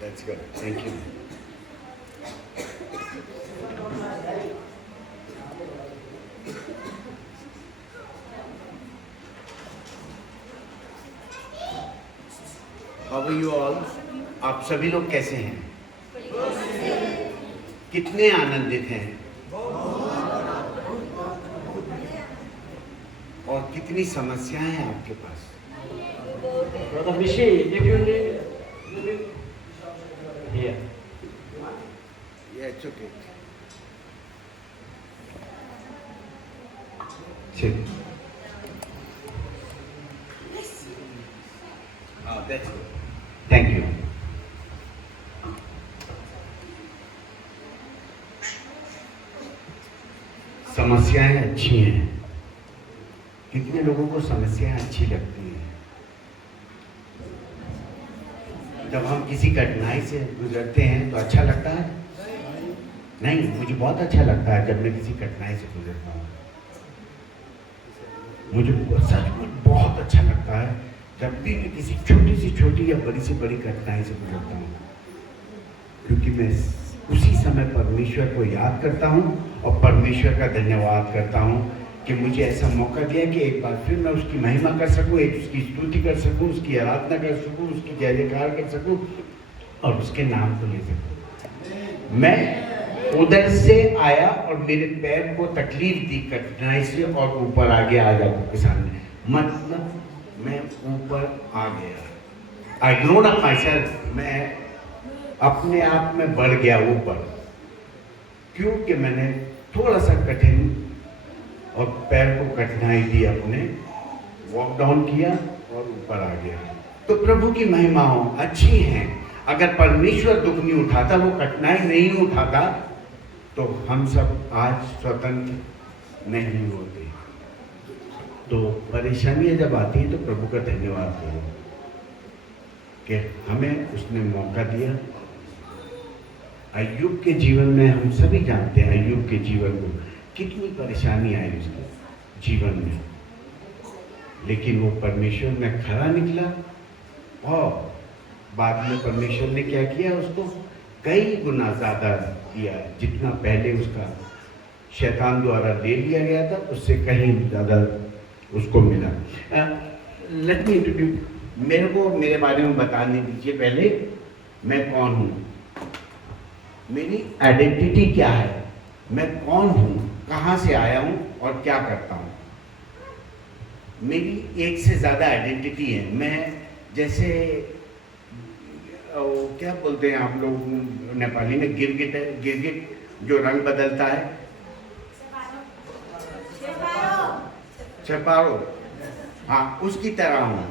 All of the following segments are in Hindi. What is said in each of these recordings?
That's good. Thank you. How are you all? आप सभी लोग कैसे हैं? कितने आनंदित हैं? और कितनी समस्याएं हैं आपके पास? Brother Mishi, if you need here. Yeah, it's okay. Sit. Oh, that's good. Thank you. समस्याएं अच्छी हैं। कितने लोगों को समस्याएं अच्छी लगती हैं? जब हम किसी कठिनाई से गुजरते हैं तो अच्छा लगता है? नहीं, मुझे बहुत अच्छा लगता है जब मैं किसी कठिनाई से गुजरता हूँ। मुझे सचमुच बहुत अच्छा लगता है जब भी मैं किसी छोटी या बड़ी से बड़ी कठिनाई से गुजरता हूँ, क्योंकि मैं उसी समय परमेश्वर को याद करता हूँ और परमेश्वर का धन्यवाद करता हूँ कि मुझे ऐसा मौका दिया कि एक बार फिर मैं उसकी महिमा कर सकूँ, एक उसकी स्तुति कर सकूँ, उसकी आराधना कर सकूँ, उसकी जय जयकार कर सकूँ और उसके नाम को ले सकूँ। मैं उधर से आया और मेरे पैर को तकलीफ दी कठिनाई से और ऊपर आगे आ गया आपके सामने, मतलब मैं ऊपर आ गया। I grown up my self, मैं अपने आप में बढ़ गया ऊपर, क्योंकि मैंने थोड़ा सा कठिन और पैर को कठिनाई दी, अपने वॉक डाउन किया और ऊपर आ गया। तो प्रभु की महिमाओं अच्छी हैं। अगर परमेश्वर दुख नहीं उठाता, वो कठिनाई नहीं उठाता, तो हम सब आज स्वतंत्र नहीं होते। तो परेशानियां जब आती हैं तो प्रभु का धन्यवाद करो कि हमें उसने मौका दिया। अय्यूब के जीवन में हम सभी जानते हैं, अय्यूब के जीवन को कितनी परेशानी आई उसके जीवन में, लेकिन वो परमेश्वर में खरा निकला और बाद में परमेश्वर ने क्या किया, उसको कई गुना ज़्यादा दिया। जितना पहले उसका शैतान द्वारा ले लिया गया था, उससे कहीं ज़्यादा उसको मिला। लेट मी इंट्रोड्यूस, मेरे को मेरे बारे में बताने दीजिए पहले, मैं कौन हूँ, मेरी आइडेंटिटी क्या है, मैं कौन हूँ, कहाँ से आया हूँ और क्या करता हूँ। मेरी एक से ज़्यादा आइडेंटिटी है। मैं जैसे क्या बोलते हैं आप लोग नेपाली में, गिरगिट जो रंग बदलता है, छपारो, हाँ, उसकी तरह हूँ।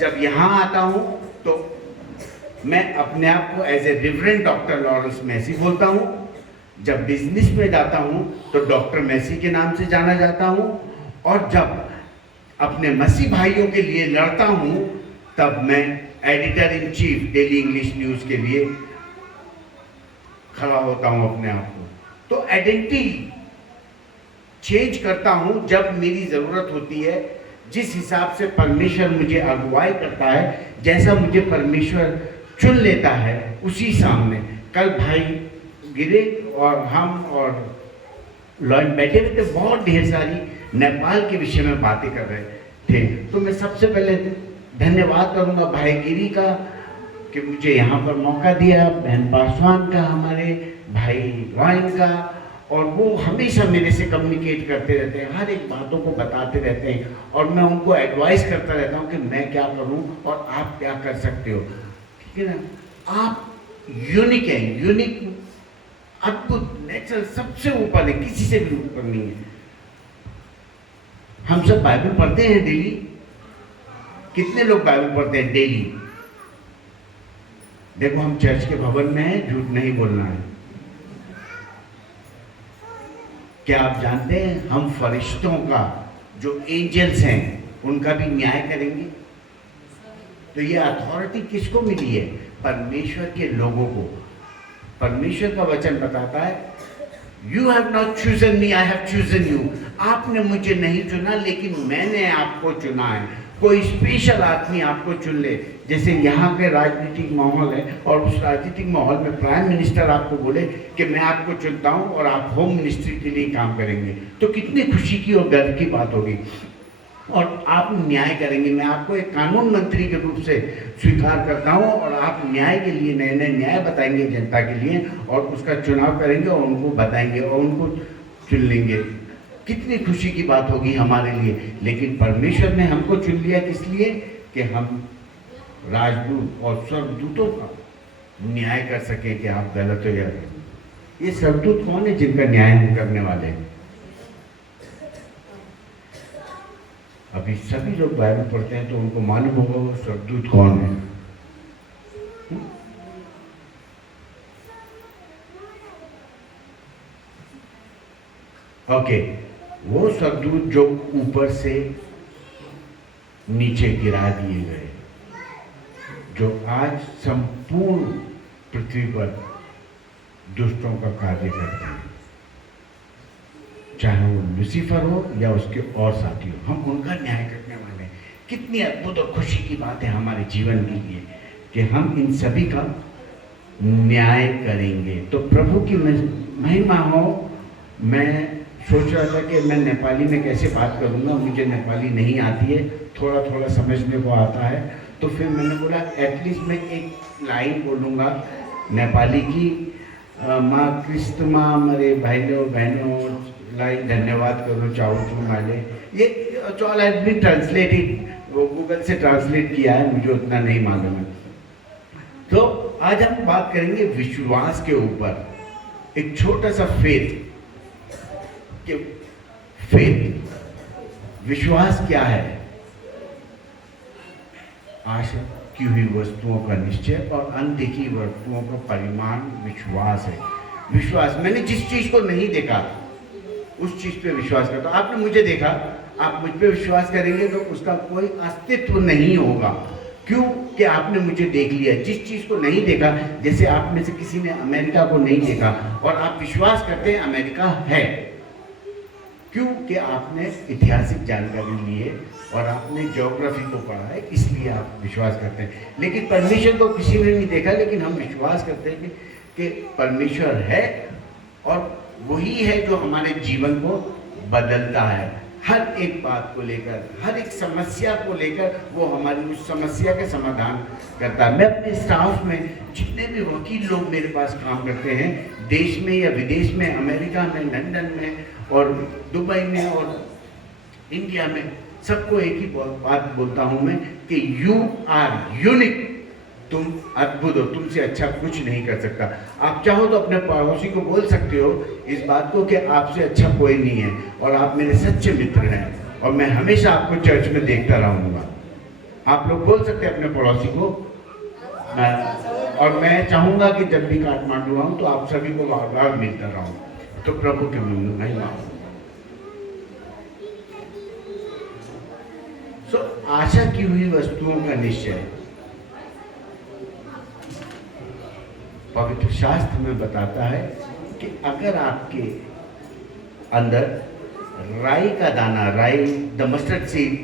जब यहाँ आता हूँ तो मैं अपने आप को as a reverend doctor Lawrence Massey बोलता हूँ। जब बिजनेस में जाता हूँ तो डॉक्टर मैसी के नाम से जाना जाता हूँ, और जब अपने मसीह भाइयों के लिए लड़ता हूँ तब मैं editor in chief daily English news के लिए खड़ा होता हूँ अपने आप को। तो आइडेंटिटी चेंज करता हूँ जब मेरी ज़रूरत होती है, जिस हिसाब से परमेश्वर मुझे अगुवाई करता है, जैसा मुझे परमेश्वर चुन लेता है उसी सामने। कल भाई गिरे और हम और लॉयन बैठे हुए थे, बहुत ढेर सारी नेपाल के विषय में बातें कर रहे थे। तो मैं सबसे पहले धन्यवाद करूंगा भाई गिरी का कि मुझे यहाँ पर मौका दिया, बहन पासवान का, हमारे भाई लॉयन का, और वो हमेशा मेरे से कम्युनिकेट करते रहते हैं, हर एक बातों को बताते रहते हैं और मैं उनको एडवाइस करता रहता हूँ कि मैं क्या करूँ और आप क्या कर सकते हो। ठीक है ना, आप यूनिक हैं, यूनिक, अद्भुत, नेचुरल, सबसे ऊपर है, किसी से भी ऊपर नहीं है। हम सब बाइबल पढ़ते हैं डेली। कितने लोग बाइबल पढ़ते हैं डेली? देखो, हम चर्च के भवन में हैं, झूठ नहीं बोलना है। क्या आप जानते हैं हम फरिश्तों का, जो एंजल्स हैं, उनका भी न्याय करेंगे? तो ये अथॉरिटी किसको मिली है? परमेश्वर के लोगों को। परमेश्वर का वचन बताता है, you have not chosen me, I have chosen you. आपने मुझे नहीं चुना, लेकिन मैंने आपको चुना है कोई स्पेशल आदमी आपको चुन ले, जैसे यहाँ के राजनीतिक माहौल है और उस राजनीतिक माहौल में प्राइम मिनिस्टर आपको बोले कि मैं आपको चुनता हूँ और आप होम मिनिस्ट्री के लिए काम करेंगे, तो कितनी खुशी की और गर्व की बात होगी। और आप न्याय करेंगे, मैं आपको एक कानून मंत्री के रूप से स्वीकार करता हूँ और आप न्याय के लिए नए नए न्याय बताएंगे जनता के लिए और उसका चुनाव करेंगे और उनको बताएंगे और उनको चुन लेंगे। कितनी खुशी की बात होगी हमारे लिए। लेकिन परमेश्वर ने हमको चुन लिया किस लिए? कि हम राजदूत और स्वर्गदूतों का न्याय कर सके कि आप गलत हो या ये स्वर्गदूत कौन है जिनका न्याय हम करने वाले हैं? अभी सभी लोग बाइबल पढ़ते हैं तो उनको मालूम होगा वो स्वर्गदूत कौन है। ओके, वो स्वर्गदूत जो ऊपर से नीचे गिरा दिए गए, जो आज संपूर्ण पृथ्वी पर दुष्टों का कार्य करते हैं, चाहे वो लूसीफर हो या उसके और साथी हो, हम उनका न्याय करने वाले हैं। कितनी अद्भुत और खुशी की बात है हमारे जीवन के लिए कि हम इन सभी का न्याय करेंगे। तो प्रभु की महिमा हो। मैं सोच रहा था कि मैं नेपाली में कैसे बात करूँगा, मुझे नेपाली नहीं आती है, थोड़ा थोड़ा समझने को आता है। तो फिर मैंने बोला एटलीस्ट मैं एक लाइन बोलूँगा नेपाली की, माँ कृष्ण माँ मरे भाइयों बहनों लाइन धन्यवाद करो चाहूँ वाले। ये ऑल हैज बीन ट्रांसलेटेड, वो गूगल से ट्रांसलेट किया है, मुझे उतना नहीं मालूम है। तो आज हम बात करेंगे विश्वास के ऊपर, एक छोटा सा फेथ कि फेथ विश्वास क्या है? आशा की हुई वस्तुओं का निश्चय और अनदेखी वस्तुओं का परिमाण विश्वास है। विश्वास, मैंने जिस चीज को नहीं देखा उस चीज पे विश्वास करता हूं। आपने मुझे देखा, आप मुझ पे विश्वास करेंगे तो उसका कोई अस्तित्व नहीं होगा। क्यों? कि आपने मुझे देख लिया। जिस चीज को नहीं देखा, जैसे आप में से किसी ने अमेरिका को नहीं देखा और आप विश्वास करते हैं अमेरिका है, क्यों? कि आपने ऐतिहासिक जानकारी ली है और आपने ज्योग्राफी को पढ़ा है, इसलिए आप विश्वास करते हैं। लेकिन परमेश्वर को किसी ने नहीं देखा, लेकिन हम विश्वास करते हैं कि परमेश्वर है और वही है जो हमारे जीवन को बदलता है। हर एक बात को लेकर, हर एक समस्या को लेकर वो हमारी उस समस्या का समाधान करता है। मैं अपने स्टाफ में जितने भी वकील लोग मेरे पास काम करते हैं, देश में या विदेश में, अमेरिका में, लंदन में और दुबई में और इंडिया में, सबको एक ही बात बोलता हूँ मैं कि यू आर यूनिक। तुम अद्भुत हो, तुमसे अच्छा कुछ नहीं कर सकता। आप चाहो तो अपने पड़ोसी को बोल सकते हो इस बात को कि आपसे अच्छा कोई नहीं है और आप मेरे सच्चे मित्र हैं और मैं हमेशा आपको चर्च में देखता रहूँगा। आप लोग बोल सकते हैं अपने पड़ोसी को। और मैं चाहूँगा कि जब भी काठमांडू आऊँ तो आप सभी को बार बार मिलता रहूँ। तो प्रभु के महिमा। आशा की हुई वस्तुओं का निश्चय, पवित्र शास्त्र में बताता है कि अगर आपके अंदर राई का दाना, राई द मस्टर्ड सीड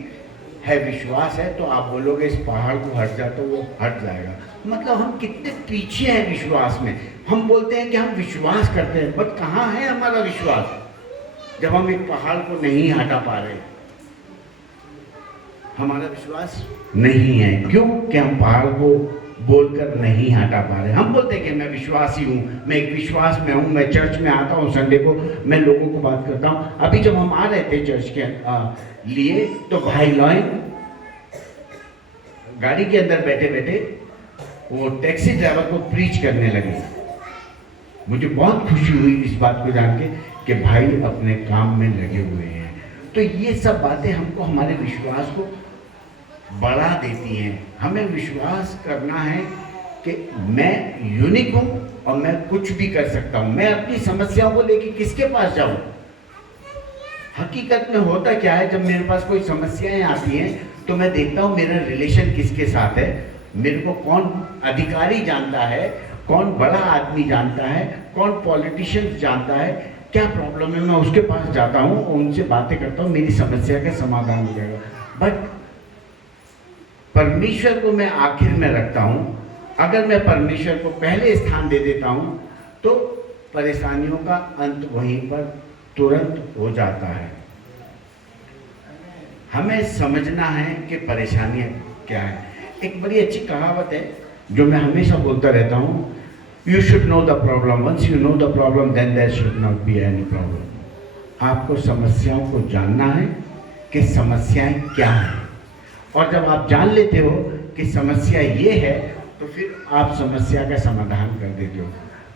है, विश्वास है, तो आप बोलोगे इस पहाड़ को हट जा, तो वो हट जाएगा। मतलब हम कितने पीछे हैं विश्वास में। हम बोलते हैं कि हम विश्वास करते हैं, बट कहाँ है हमारा विश्वास जब हम एक पहाड़ को नहीं हटा पा रहे? हमारा विश्वास नहीं है। क्यों? कि हम पहाड़ को बोलकर नहीं हटा पा रहे। हम बोलते हैं कि मैं विश्वासी हूँ, मैं एक विश्वास में हूँ, मैं चर्च में आता हूँ, संडे को मैं लोगों को बात करता हूँ। अभी जब हम आ रहे थे चर्च के लिए, तो भाई लॉयन गाड़ी के अंदर बैठे बैठे वो टैक्सी ड्राइवर को प्रीच करने लगे। मुझे बहुत खुशी हुई इस बात को जान के कि भाई अपने काम में लगे हुए हैं। तो ये सब बातें हमको हमारे विश्वास को बढ़ा देती हैं। हमें विश्वास करना है कि मैं यूनिक हूँ और मैं कुछ भी कर सकता हूँ। मैं अपनी समस्याओं को लेके किसके पास जाऊँ? हकीकत में होता क्या है, जब मेरे पास कोई समस्याएं आती हैं तो मैं देखता हूँ मेरा रिलेशन किसके साथ है, मेरे को कौन अधिकारी जानता है, कौन बड़ा आदमी जानता है, कौन पॉलिटिशियन जानता है, क्या प्रॉब्लम है, मैं उसके पास जाता हूँ और उनसे बातें करता हूँ, मेरी समस्या का समाधान हो जाएगा। बट परमेश्वर को मैं आखिर में रखता हूँ। अगर मैं परमेश्वर को पहले स्थान दे देता हूँ तो परेशानियों का अंत वहीं पर तुरंत हो जाता है। हमें समझना है कि परेशानियाँ क्या है। एक बड़ी अच्छी कहावत है जो मैं हमेशा बोलता रहता हूँ, you should know the problem, once you know the problem then there should not be any problem. आपको समस्याओं को जानना है कि समस्याएं क्या हैं, और जब आप जान लेते हो कि समस्या ये है तो फिर आप समस्या का समाधान कर देते हो।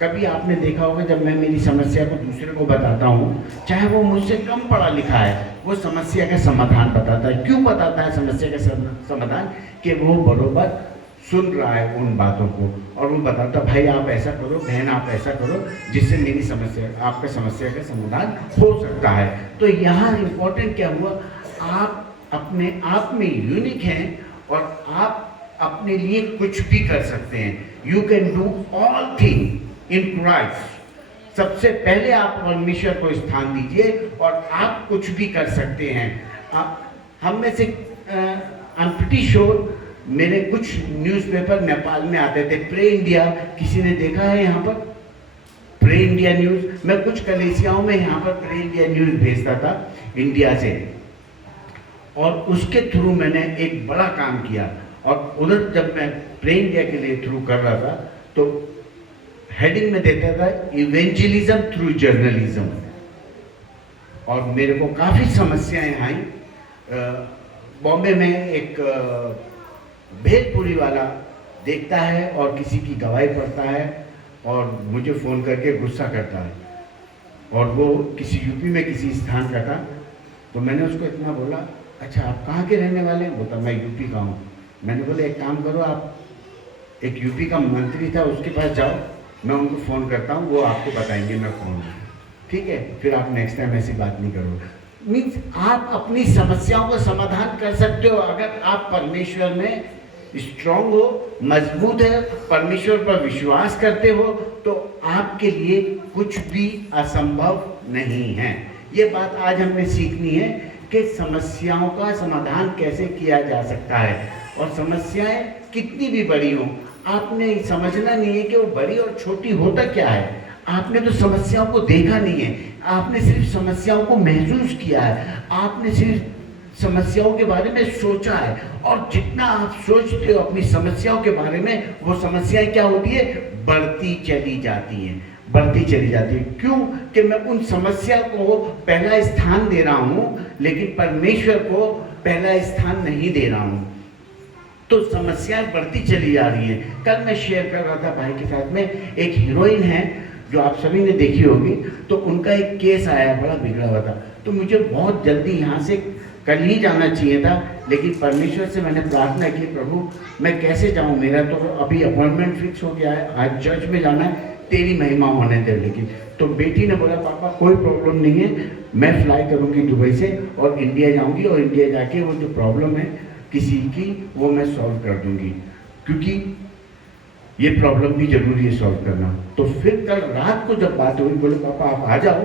कभी आपने देखा होगा जब मैं मेरी समस्या को दूसरे को बताता हूँ, चाहे वो मुझसे कम पढ़ा लिखा है, वो समस्या का समाधान बताता है। क्यों बताता है समस्या का समाधान? कि वो बरोबर सुन रहा है उन बातों को, और वो बताता भाई आप ऐसा करो, बहन आप ऐसा करो, जिससे मेरी समस्या, आपका समस्या का समाधान हो सकता है। तो यहाँ इम्पोर्टेंट क्या हुआ, आप अपने आप में यूनिक हैं और आप अपने लिए कुछ भी कर सकते हैं। You can do all thing in Christ. सबसे पहले आप परमेश्वर को स्थान दीजिए और आप कुछ भी कर सकते हैं। हम में से आई एम प्रीटी श्योर मेरे कुछ न्यूज़पेपर नेपाल में आते थे, प्रे इंडिया, किसी ने देखा है यहाँ पर प्रे इंडिया न्यूज़? मैं कुछ कलेसियाओं में यहाँ पर प्रे इंडिया न्यूज़ भेजता था इंडिया से, और उसके थ्रू मैंने एक बड़ा काम किया। और उधर जब मैं प्रे इंडिया के लिए थ्रू कर रहा था तो हेडिंग में देता था इवेंजलिज्म थ्रू जर्नलिज्म, और मेरे को काफ़ी समस्याएं आई। बॉम्बे में एक भेलपुरी वाला देखता है और किसी की गवाही पढ़ता है और मुझे फ़ोन करके गुस्सा करता है, और वो किसी यूपी में किसी स्थान का था। तो मैंने उसको इतना बोला, अच्छा आप कहाँ के रहने वाले हैं? बोलता मैं यूपी का हूँ। मैंने बोला एक काम करो, आप एक यूपी का मंत्री था उसके पास जाओ, मैं उनको फ़ोन करता हूँ, वो आपको बताएंगे मैं कौन हूँ, ठीक है? फिर आप नेक्स्ट टाइम ऐसी बात नहीं करोगे। मीन्स आप अपनी समस्याओं का समाधान कर सकते हो अगर आप परमेश्वर में स्ट्रांग हो, मजबूत है, परमेश्वर पर विश्वास करते हो, तो आपके लिए कुछ भी असंभव नहीं है। ये बात आज हमें सीखनी है कि समस्याओं का समाधान कैसे किया जा सकता है, और समस्याएं कितनी भी बड़ी हो, आपने समझना नहीं है कि वो बड़ी और छोटी होता क्या है। आपने तो समस्याओं को देखा नहीं है, आपने सिर्फ समस्याओं को महसूस किया है, आपने सिर्फ समस्याओं के बारे में सोचा है, और जितना आप सोचते हो अपनी समस्याओं के बारे में, वो समस्याएं क्या होती है, बढ़ती चली जाती हैं, बढ़ती चली जाती है। क्यों? कि मैं उन समस्या को पहला स्थान दे रहा हूँ, लेकिन परमेश्वर को पहला स्थान नहीं दे रहा हूँ, तो समस्याएं बढ़ती चली जा रही हैं। कल मैं शेयर कर रहा था भाई के साथ में, एक हीरोइन है जो आप सभी ने देखी होगी, तो उनका एक केस आया, बड़ा बिगड़ा हुआ था। तो मुझे बहुत जल्दी यहाँ से कल ही जाना चाहिए था, लेकिन परमेश्वर से मैंने प्रार्थना की, प्रभु मैं कैसे जाऊँ, मेरा तो अभी अपॉइंटमेंट फिक्स हो गया है, आज चर्च में जाना है, तेरी महिमा होने दे। लेकिन तो बेटी ने बोला पापा कोई प्रॉब्लम नहीं है, मैं फ्लाई करूँगी दुबई से और इंडिया जाऊँगी, और इंडिया जाके वो जो प्रॉब्लम है किसी की वो मैं सॉल्व कर दूँगी, क्योंकि ये प्रॉब्लम भी जरूरी है सॉल्व करना। तो फिर कल रात को जब बात हुई, बोले पापा आप आ जाओ,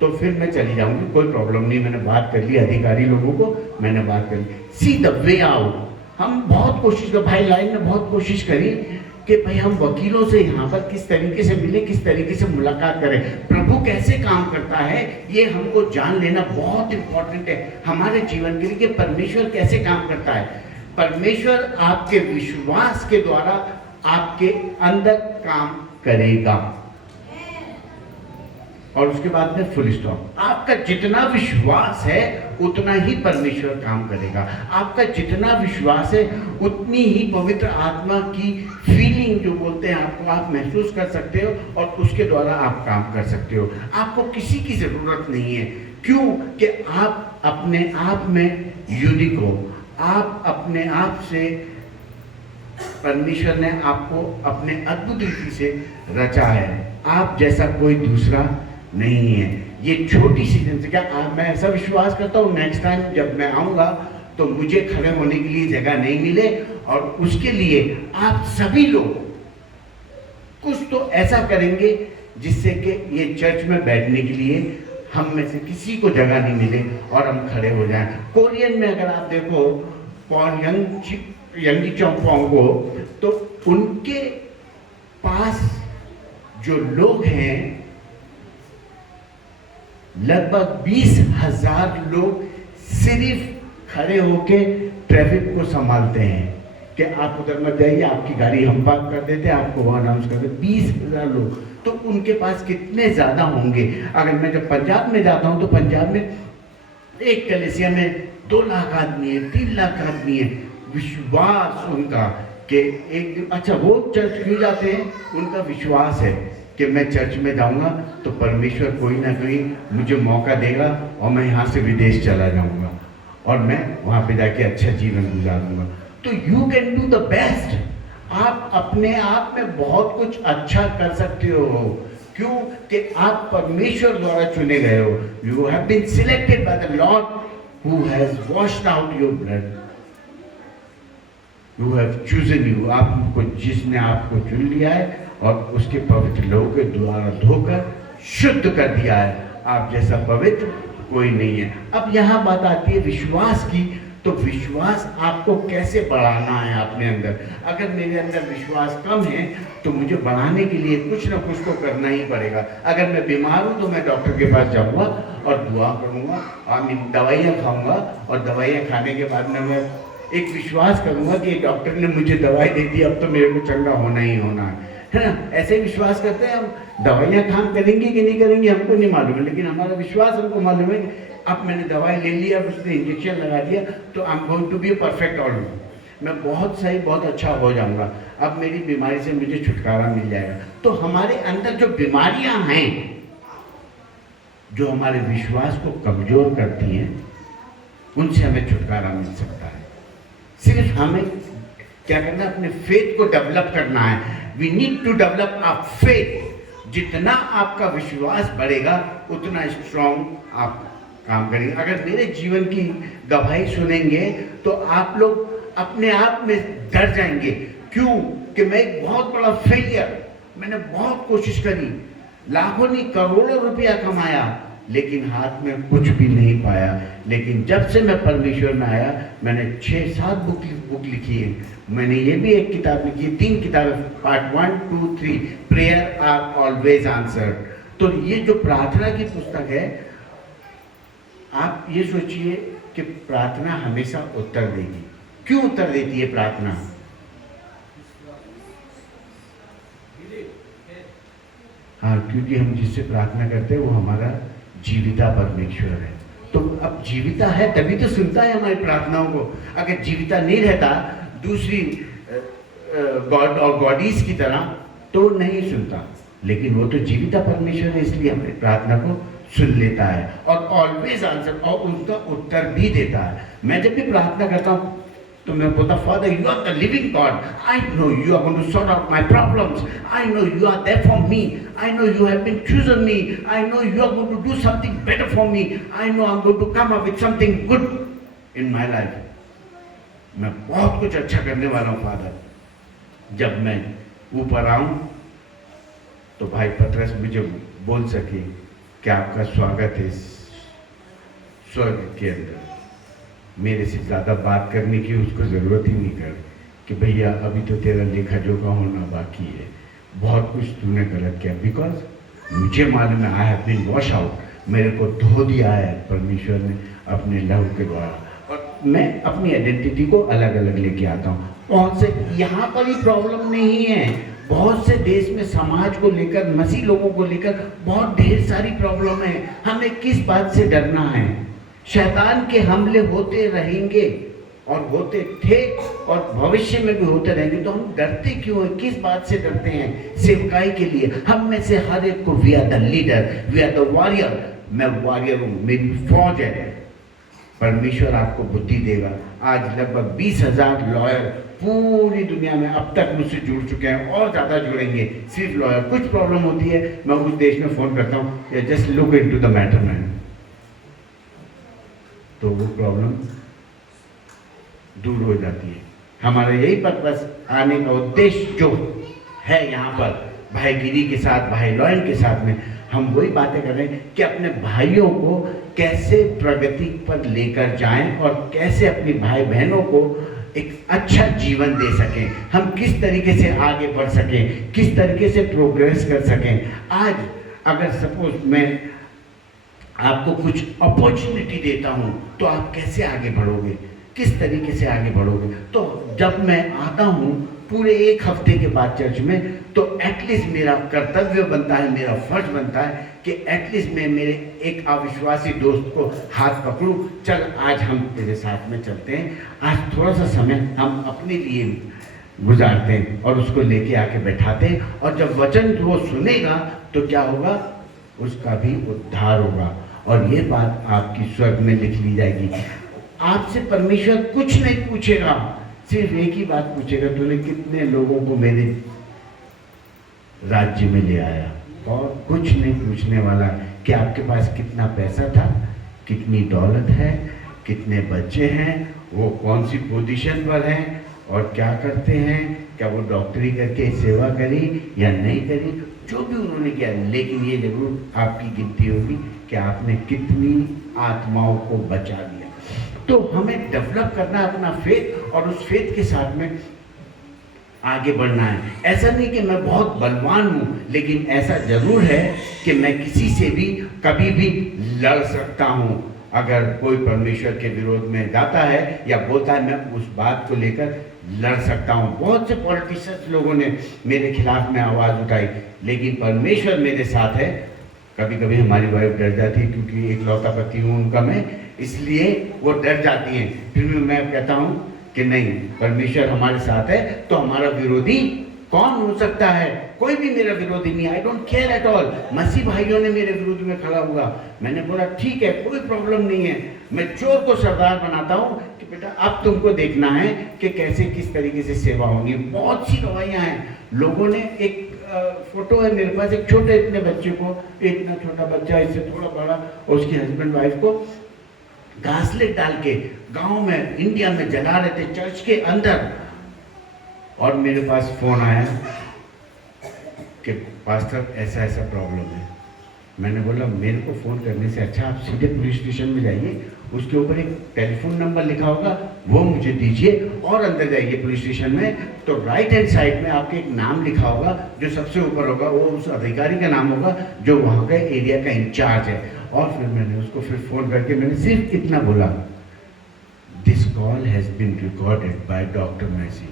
तो फिर मैं चली जाऊंगी, कोई प्रॉब्लम नहीं। मैंने बात कर ली अधिकारी लोगों को, मैंने बात कर ली, सी द वे आउट। हम बहुत कोशिश कर, भाई लाइन में बहुत कोशिश करी कि भाई हम वकीलों से यहाँ पर किस तरीके से मिले, किस तरीके से मुलाकात करें, प्रभु कैसे काम करता है ये हमको जान लेना बहुत इंपॉर्टेंट है हमारे जीवन के लिए, कि परमेश्वर कैसे काम करता है। परमेश्वर आपके विश्वास के द्वारा आपके अंदर काम करेगा, और उसके बाद में फुल स्टॉप। आपका जितना विश्वास है उतना ही परमेश्वर काम करेगा, आपका जितना विश्वास है उतनी ही पवित्र आत्मा की फीलिंग जो बोलते हैं आपको, आप महसूस कर सकते हो, और उसके द्वारा आप काम कर सकते हो। आपको किसी की जरूरत नहीं है। क्यों? कि आप अपने आप में यूनिक हो, आप अपने आप से, परमेश्वर ने आपको अपने अद्भुत रीति से रचा है, आप जैसा कोई दूसरा नहीं है। ये छोटी सी जगह, मैं ऐसा विश्वास करता हूँ नेक्स्ट टाइम जब मैं आऊँगा तो मुझे खड़े होने के लिए जगह नहीं मिले, और उसके लिए आप सभी लोग कुछ तो ऐसा करेंगे जिससे कि ये चर्च में बैठने के लिए हम में से किसी को जगह नहीं मिले और हम खड़े हो जाएं। कोरियन में अगर आप देखो, पॉल यंग यंगी चौपाओं को, तो उनके पास जो लोग हैं लगभग 20,000 लोग सिर्फ खड़े होके ट्रैफिक को संभालते हैं कि आप उधर मत जाइए, आपकी गाड़ी हम पार्क कर देते हैं, आपको वहां अनाउंस कर देते। 20,000 लोग, तो उनके पास कितने ज्यादा होंगे। अगर मैं जब पंजाब में जाता हूं तो पंजाब में एक कलेसिया में 2 लाख आदमी है, 3 लाख आदमी है। विश्वास उनका कि एक, अच्छा वो चर्च क्यों जाते हैं, उनका विश्वास है कि मैं चर्च में जाऊंगा तो परमेश्वर कोई ना कोई मुझे मौका देगा और मैं यहाँ से विदेश चला जाऊंगा और मैं वहाँ पे जाके अच्छा जीवन गुजारूंगा। तो you can do the best. आप अपने आप में बहुत कुछ अच्छा कर सकते हो। क्यों? कि आप परमेश्वर द्वारा चुने गए हो। You have been selected by the lord who has washed out your blood. You have chosen you, आपको जिसने आपको चुन लिया है और उसके पवित्र लोगों के द्वारा धोकर शुद्ध कर दिया है। आप जैसा पवित्र कोई नहीं है। अब यहाँ बात आती है विश्वास की। तो विश्वास आपको कैसे बढ़ाना है अपने अंदर। अगर मेरे अंदर विश्वास कम है तो मुझे बढ़ाने के लिए कुछ ना कुछ तो करना ही पड़ेगा। अगर मैं बीमार हूँ तो मैं डॉक्टर के पास जाऊँगा और दुआ करूँगा और दवाइयाँ खाऊँगा और दवाइयाँ खाने के बाद में मैं एक विश्वास करूँगा कि डॉक्टर ने मुझे दवाई दे दी, अब तो मेरे को चंगा होना ही होना है ना। ऐसे ही विश्वास करते हैं हम। दवाइयाँ काम करेंगी कि नहीं करेंगी हमको नहीं मालूम है, लेकिन हमारा विश्वास हमको मालूम है। अब मैंने दवाई ले ली, अब उसने इंजेक्शन लगा दिया तो I am going to be perfect all, मैं बहुत सही बहुत अच्छा हो जाऊंगा। अब मेरी बीमारी से मुझे छुटकारा मिल जाएगा। तो हमारे अंदर जो बीमारियां हैं जो हमारे विश्वास को कमजोर करती हैं, उनसे हमें छुटकारा मिल सकता है। सिर्फ हमें क्या करना है, अपने फेथ को डेवलप करना है। We need to develop a faith. जितना आपका विश्वास बढ़ेगा उतना स्ट्रॉन्ग आप काम करेंगे। अगर मेरे जीवन की गवाही सुनेंगे तो आप लोग अपने आप में डर जाएंगे। क्यों? कि मैं एक बहुत बड़ा फेलियर, मैंने बहुत कोशिश करी, लाखों नहीं करोड़ों रुपया कमाया, लेकिन हाथ में कुछ भी नहीं पाया। लेकिन जब से मैं परमेश्वर में आया, मैंने 6-7 बुक लिखी है। मैंने ये भी एक किताब लिखी है, 3 किताबें, part 1, 2, 3, prayer are always answered. तो ये जो प्रार्थना की पुस्तक है, आप ये सोचिए कि प्रार्थना हमेशा उत्तर देगी। क्यों उत्तर देती है प्रार्थना? हाँ, क्योंकि हम जिससे प्रार्थना करते हैं वो हमारा जीविता परमेश्वर है। तो अब जीविता है तभी तो सुनता है हमारी प्रार्थनाओं को। अगर जीविता नहीं रहता दूसरी गॉड और गॉडीज की तरह तो नहीं सुनता, लेकिन वो तो जीविता परमेश्वर है, इसलिए हमारी प्रार्थना को सुन लेता है और ऑलवेज आंसर, और उनका उत्तर भी देता है। मैं जब भी प्रार्थना करता हूँ तो मैं बोलता, father you are the living God, I know you are going to sort out my problems, I know you are there for me, I know you have been chosen me, I know you are going to do something better for me, I know I am going to come up with something good in my life. मैं बहुत कुछ अच्छा करने वाला हूँ फादर। जब मैं ऊपर आऊं तो भाई पतरस मुझे बोल सके कि आपका स्वागत है स्वर्ग के अंदर। मेरे से ज़्यादा बात करने की उसको ज़रूरत ही नहीं कर कि भैया अभी तो तेरा लेखा जोखा होना बाकी है, बहुत कुछ तूने गलत किया। बिकॉज मुझे मालूम है I have been wash out, मेरे को धो दिया है परमेश्वर ने अपने लहू के द्वारा, और मैं अपनी आइडेंटिटी को अलग अलग लेके आता हूँ। बहुत से यहाँ पर ही प्रॉब्लम नहीं है, बहुत से देश में समाज को लेकर, मसीह लोगों को लेकर बहुत ढेर सारी प्रॉब्लम है। हमें किस बात से डरना है? शैतान के हमले होते रहेंगे और होते थे और भविष्य में भी होते रहेंगे, तो हम डरते क्यों हैं? किस बात से डरते हैं? सेवकाई के लिए हम में से हर एक को, we are the leader, we are the warrior. मैं वॉरियर हूँ, मेरी फौज है। परमेश्वर आपको बुद्धि देगा। आज लगभग 20,000 लॉयर पूरी दुनिया में अब तक मुझसे जुड़ चुके हैं और ज़्यादा जुड़ेंगे, सिर्फ लॉयर। कुछ प्रॉब्लम होती है, मैं उस देश में फ़ोन करता हूँ, just look into the matter man, तो वो प्रॉब्लम दूर हो जाती है। हमारा यही पर्पस, आने का उद्देश्य जो है यहाँ पर भाईगिरी के साथ, भाई लॉयन के साथ में हम वही बातें कर रहे हैं कि अपने भाइयों को कैसे प्रगति पर लेकर जाएं और कैसे अपनी भाई बहनों को एक अच्छा जीवन दे सकें, हम किस तरीके से आगे बढ़ सकें, किस तरीके से प्रोग्रेस कर सकें। आज अगर सपोज मैं आपको कुछ अपॉर्चुनिटी देता हूं तो आप कैसे आगे बढ़ोगे, किस तरीके से आगे बढ़ोगे। तो जब मैं आता हूं पूरे एक हफ्ते के बाद चर्च में, तो एटलीस्ट मेरा कर्तव्य बनता है, मेरा फर्ज बनता है कि एटलीस्ट मैं मेरे एक अविश्वासी दोस्त को हाथ पकड़ूं, चल आज हम तेरे साथ में चलते हैं, आज थोड़ा सा समय हम अपने लिए गुजारते हैं, और उसको लेके आके बैठाते हैं। और जब वचन वो सुनेगा तो क्या होगा, उसका भी उद्धार होगा, और ये बात आपकी स्वर्ग में लिख ली जाएगी। आपसे परमेश्वर कुछ नहीं पूछेगा, सिर्फ एक ही बात पूछेगा, तूने कितने लोगों को मेरे राज्य में ले आया। और कुछ नहीं पूछने वाला कि आपके पास कितना पैसा था, कितनी दौलत है, कितने बच्चे हैं, वो कौन सी पोजीशन पर हैं और क्या करते हैं, क्या वो डॉक्टरी करके सेवा करी या नहीं करी, जो भी उन्होंने किया। लेकिन ये जरूर आपकी गिनती होगी कि आपने कितनी आत्माओं को बचा दिया। तो हमें डेवलप करना है अपना फेथ, और उस फेथ के साथ में आगे बढ़ना है। ऐसा नहीं कि मैं बहुत बलवान हूँ, लेकिन ऐसा जरूर है कि मैं किसी से भी कभी भी लड़ सकता हूँ। अगर कोई परमेश्वर के विरोध में जाता है या बोलता है, मैं उस बात को लेकर लड़ सकता हूँ। बहुत से पॉलिटिशियंस लोगों ने मेरे खिलाफ में आवाज़ उठाई, लेकिन परमेश्वर मेरे साथ है। कभी कभी हमारी वाइफ डर जाती है, क्योंकि एक लौता पति हूँ उनका मैं, इसलिए वो डर जाती हैं। फिर भी मैं कहता हूँ कि नहीं, परमेश्वर हमारे साथ है तो हमारा विरोधी कौन हो सकता है। कोई भी मेरा विरोधी नहीं, I don't care at all. मसीह भाइयों ने मेरे विरोध में खड़ा हुआ, मैंने बोला ठीक है, कोई प्रॉब्लम नहीं है। मैं चोर को सरदार बनाता हूँ कि बेटा अब तुमको देखना है कि कैसे किस तरीके से सेवा होगी। बहुत सी गवाहियाँ हैं। लोगों ने एक फोटो है मेरे पास, एक छोटे इतने बच्चे को, इतना छोटा बच्चा, इससे थोड़ा बड़ा, और उसकी हस्बैंड वाइफ को घासलेट डाल के गांव में इंडिया में जला रहे थे, चर्च के अंदर। और मेरे पास फोन आया कि पास्टर ऐसा ऐसा प्रॉब्लम है। मैंने बोला मेरे को फ़ोन करने से अच्छा आप सीधे पुलिस स्टेशन में जाइए, उसके ऊपर एक टेलीफोन नंबर लिखा होगा, वो मुझे दीजिए, और अंदर जाइए पुलिस स्टेशन में, तो राइट हैंड साइड में आपके एक नाम लिखा होगा, जो सबसे ऊपर होगा वो उस अधिकारी का नाम होगा जो वहाँ का एरिया का इंचार्ज है। और फिर मैंने उसको फिर फ़ोन करके मैंने सिर्फ इतना बोला, this call has been recorded by doctor Massey.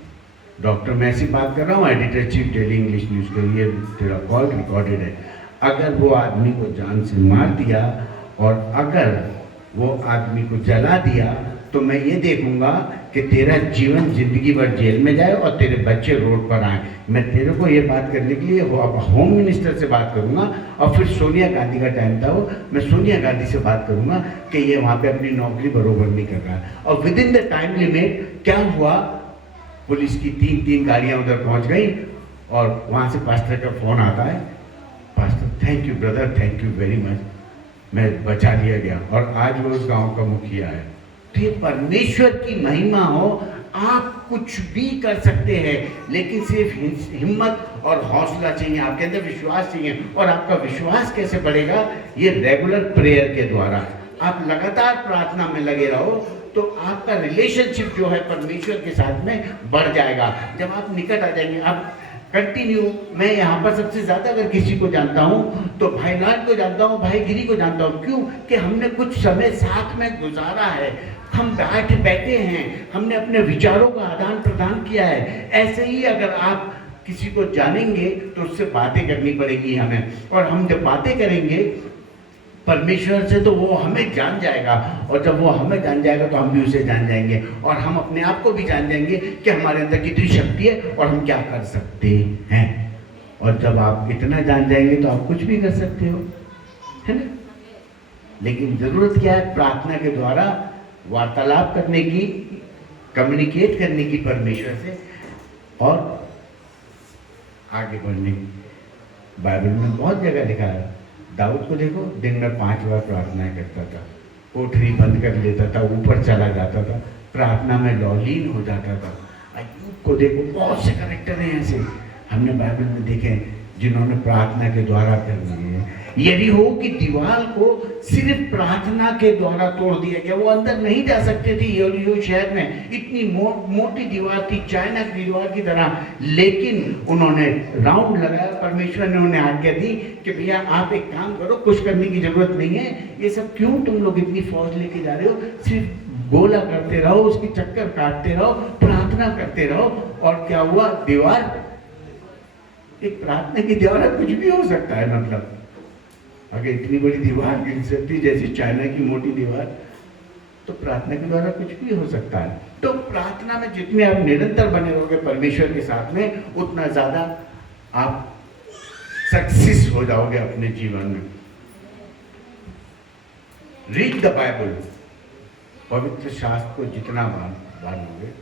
Doctor Massey बात कर रहा हूँ, editor chief daily English news के लिए, तेरा कॉल रिकॉर्डेड है। अगर वो आदमी को जान से मार दिया और अगर वो आदमी को जला दिया, तो मैं ये देखूंगा कि तेरा जीवन जिंदगी भर जेल में जाए और तेरे बच्चे रोड पर आए। मैं तेरे को ये बात करने के लिए होम मिनिस्टर से बात करूंगा, और फिर सोनिया गांधी का टाइम था वो, मैं सोनिया गांधी से बात करूंगा कि ये वहाँ पे अपनी नौकरी बरोबर नहीं कर रहा है। और with in the time limit क्या हुआ, पुलिस की 3 गाड़ियाँ उधर पहुँच गई, और वहाँ से पास्टर का फ़ोन आता है, pastor thank you brother, thank you very much, मैं बचा लिया गया, और आज वो उस गांव का मुखिया है। तो ये परमेश्वर की महिमा हो। आप कुछ भी कर सकते हैं, लेकिन सिर्फ हिम्मत और हौसला चाहिए, आपके अंदर विश्वास चाहिए। और आपका विश्वास कैसे बढ़ेगा, ये रेगुलर प्रेयर के द्वारा। आप लगातार प्रार्थना में लगे रहो तो आपका रिलेशनशिप जो है परमेश्वर के साथ में बढ़ जाएगा। जब आप निकट आ जाएंगे, आप कंटिन्यू, मैं यहाँ पर सबसे ज़्यादा अगर किसी को जानता हूँ तो भाई लाल को जानता हूँ, भाई गिरी को जानता हूँ। क्यों कि हमने कुछ समय साथ में गुजारा है, हम बैठे हैं, हमने अपने विचारों का आदान प्रदान किया है। ऐसे ही अगर आप किसी को जानेंगे तो उससे बातें करनी पड़ेगी हमें, और हम जब बातें करेंगे परमेश्वर से तो वो हमें जान जाएगा, और जब वो हमें जान जाएगा तो हम भी उसे जान जाएंगे, और हम अपने आप को भी जान जाएंगे कि हमारे अंदर कितनी शक्ति है और हम क्या कर सकते हैं। और जब आप इतना जान जाएंगे तो आप कुछ भी कर सकते हो, है ना। लेकिन ज़रूरत क्या है, प्रार्थना के द्वारा वार्तालाप करने की, कम्युनिकेट करने की परमेश्वर से, और आगे बढ़ने की। बाइबल में बहुत जगह लिखा है, दाऊद को देखो, दिन में 5 बार प्रार्थनाएं करता था, कोठरी बंद कर लेता था, ऊपर चला जाता था, प्रार्थना में लौलीन हो जाता था। अय्यूब को देखो, बहुत से कैरेक्टर हैं ऐसे हमने बाइबल में देखे जिन्होंने प्रार्थना के द्वारा कर लिए हैं। यरीहो की दीवार को सिर्फ प्रार्थना के द्वारा तोड़ दिया गया। वो अंदर नहीं जा सकते थे यरीहो शहर में, इतनी मोटी दीवार थी, चाइना की दीवार की तरह। लेकिन उन्होंने राउंड लगाया, परमेश्वर ने उन्हें आज्ञा दी कि भैया आप एक काम करो, कुछ करने की जरूरत नहीं है, ये सब क्यों तुम लोग इतनी फौज लेके जा रहे हो, सिर्फ गोला करते रहो, उसकी चक्कर काटते रहो, प्रार्थना करते रहो। और क्या हुआ, दीवार, एक प्रार्थना की दीवार कुछ भी हो सकता है। मतलब अगर इतनी बड़ी दीवार गिर सकती जैसे चाइना की मोटी दीवार, तो प्रार्थना के द्वारा कुछ भी हो सकता है। तो प्रार्थना में जितने आप निरंतर बने रहोगे परमेश्वर के साथ में, उतना ज्यादा आप सक्सेस हो जाओगे अपने जीवन में। रीड द बाइबल, पवित्र शास्त्र को जितना बांधोगे